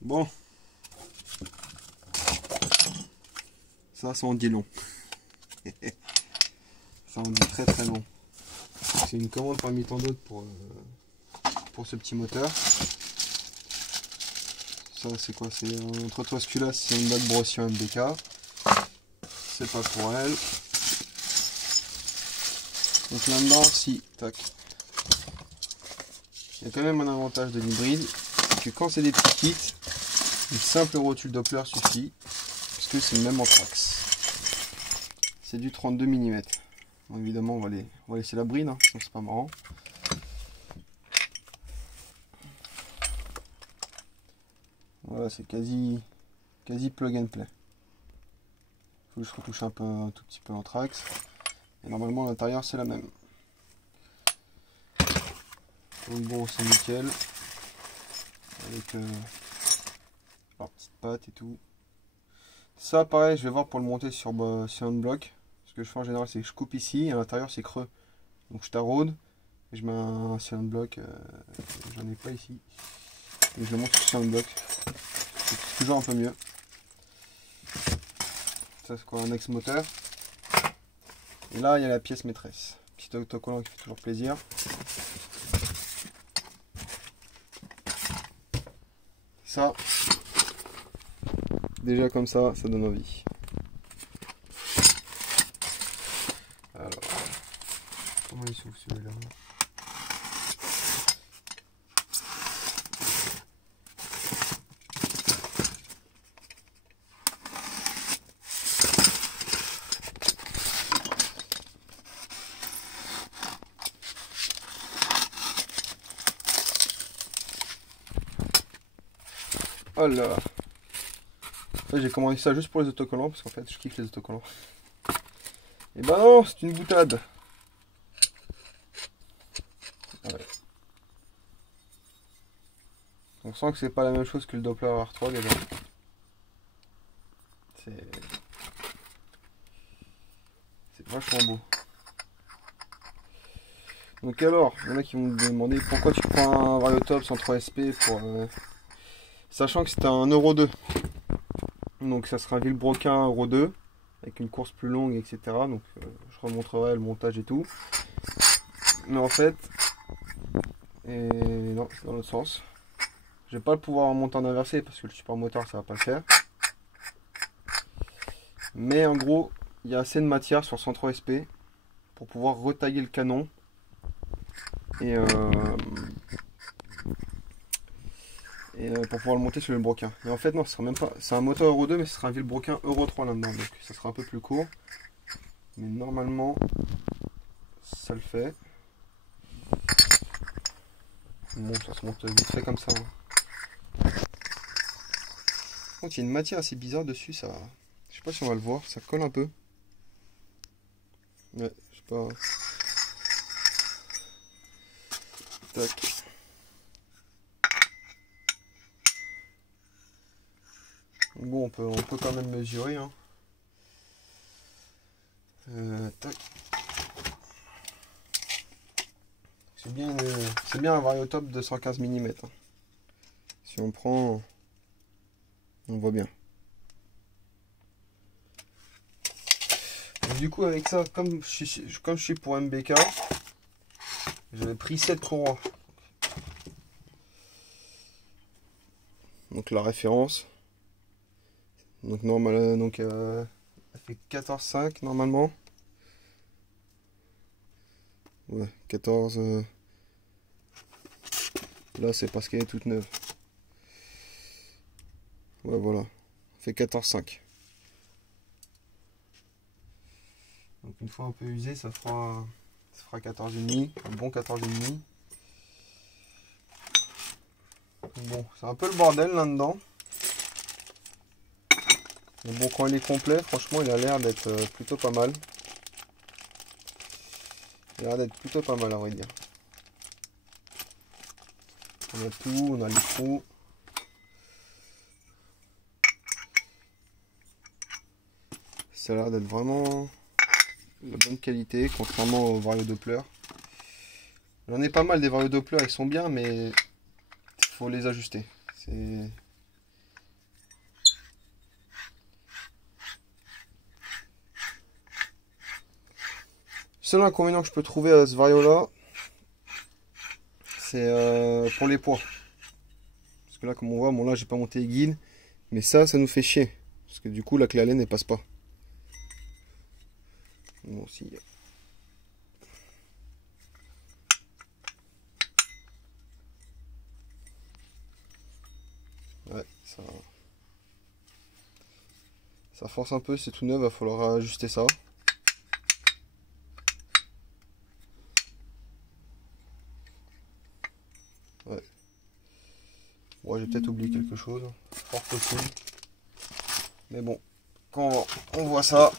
Bon, ça en dit long. Ça en dit très très long. C'est une commande parmi tant d'autres pour ce petit moteur. Ça c'est quoi? C'est entre toi ce là, c'est une bague brossier MBK. C'est pas pour elle. Donc là-dedans, si, tac. Il y a quand même un avantage de l'hybride, c'est que quand c'est des petits kits, une simple rotule Doppler suffit, puisque c'est le même anthrax. C'est du 32 mm. Bon, évidemment, on va laisser la bride, hein, sinon c'est pas marrant. Voilà, c'est quasi plug and play. Faut que je retouche un tout petit peu l'anthrax. Et normalement, à l'intérieur, c'est la même. Donc bon, c'est nickel. Avec leur petite patte et tout. Ça, pareil, je vais voir pour le monter sur un bloc. Ce que je fais en général, c'est que je coupe ici et à l'intérieur, c'est creux. Donc je taraude et je mets un sound block. J'en ai pas ici. Et je le monte sur sound block. C'est toujours un peu mieux. Ça, c'est quoi? Un ex-moteur. Et là, il y a la pièce maîtresse. Petit autocollant qui fait toujours plaisir. Ça, déjà comme ça donne envie. Alors, comment il s'ouvre celui-là? Oh là! En fait, j'ai commandé ça juste pour les autocollants parce qu'en fait, je kiffe les autocollants. Et ben non, c'est une boutade. Ouais. On sent que c'est pas la même chose que le Doppler R3 déjà. C'est vachement beau. Donc alors, il y en a qui vont me demander pourquoi tu prends un Variotop 103 SP pour... Sachant que c'est un Euro 2. Donc ça sera un Villebroquin Euro 2 avec une course plus longue, etc. Donc je remontrerai le montage et tout. Mais en fait, et non, c'est dans l'autre sens. Je vais pas le pouvoir en monter en inversé parce que le support moteur ça va pas le faire. Mais en gros, il y a assez de matière sur 103 SP pour pouvoir retailler le canon et pour pouvoir le monter sur le Villebroquin. Et en fait non, ce sera même pas. C'est un moteur Euro 2 mais ce sera un Villebroquin Euro 3 là-dedans. Donc ça sera un peu plus court. Mais normalement, ça le fait. Bon, ça se monte vite fait comme ça. Hein. Contre, il y a une matière assez bizarre dessus, ça. Je sais pas si on va le voir, ça colle un peu. Ouais, je sais pas. Tac. Bon, on peut quand même mesurer. Hein. Tac. C'est bien un Variotop de 115 mm. Hein. Si on prend, on voit bien. Donc, du coup, avec ça, comme je suis pour MBK, j'avais pris cette courroie. Donc la référence. Donc normal, donc elle fait 14,5 normalement. Ouais, 14. Là c'est parce qu'elle est toute neuve. Ouais voilà. Elle fait 14,5. Donc une fois un peu usé, ça fera 14,5. Un bon 14,5. Bon, c'est un peu le bordel là-dedans. Mais bon, quand il est complet, franchement, il a l'air d'être plutôt pas mal. Il a l'air d'être plutôt pas mal, à vrai dire. On a tout, on a les trous. Ça a l'air d'être vraiment de bonne qualité, contrairement aux Vario Doppler. J'en ai pas mal des Vario Doppler, ils sont bien, mais il faut les ajuster. Seul inconvénient que je peux trouver à ce vario là, c'est pour les poids. Parce que là, comme on voit, bon là j'ai pas monté les guides, mais ça nous fait chier. Parce que du coup, la clé Allen, elle passe pas. Bon, si. Ouais, ça force un peu, c'est tout neuf, va falloir ajuster ça. Ouais. Bon, j'ai peut-être oublié quelque chose, fort possible. Mais bon, quand on voit ça,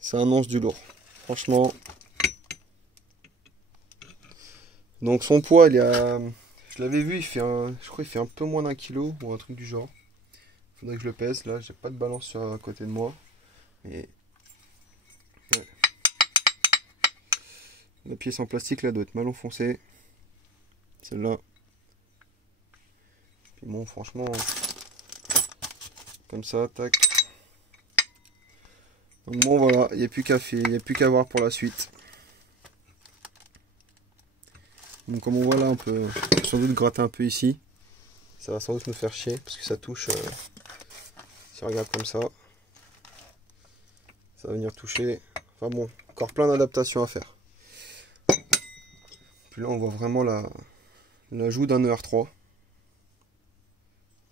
ça annonce du lourd. Franchement. Donc son poids, il est à... Je l'avais vu, je crois qu'il fait un peu moins d'1 kilo ou un truc du genre. Faudrait que je le pèse. Là, j'ai pas de balance sur à côté de moi. Mais ouais. La pièce en plastique là doit être mal enfoncée. Celle-là. Puis bon, franchement, comme ça, tac. Donc bon, voilà, il n'y a plus qu'à faire, il n'y a plus qu'à voir pour la suite. Donc comme on voit là, on peut sans doute gratter un peu ici. Ça va sans doute me faire chier parce que ça touche. Si on regarde comme ça, ça va venir toucher. Enfin bon, encore plein d'adaptations à faire. Puis là, on voit vraiment l'ajout d'un ER3.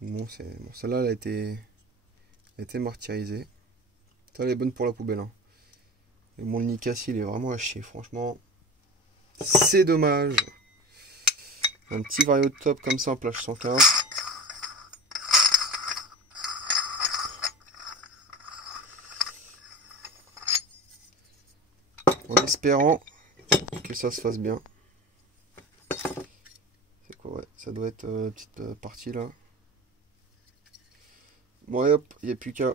Bon, celle-là, elle a été martyrisée. Ça, elle est bonne pour la poubelle. Hein. Et mon Nicasse, il est vraiment à chier, franchement. C'est dommage. Un petit vario top comme ça en plage 115. En espérant que ça se fasse bien. C'est quoi, ouais, ça doit être petite partie là. Bon, et hop, il n'y a plus qu'à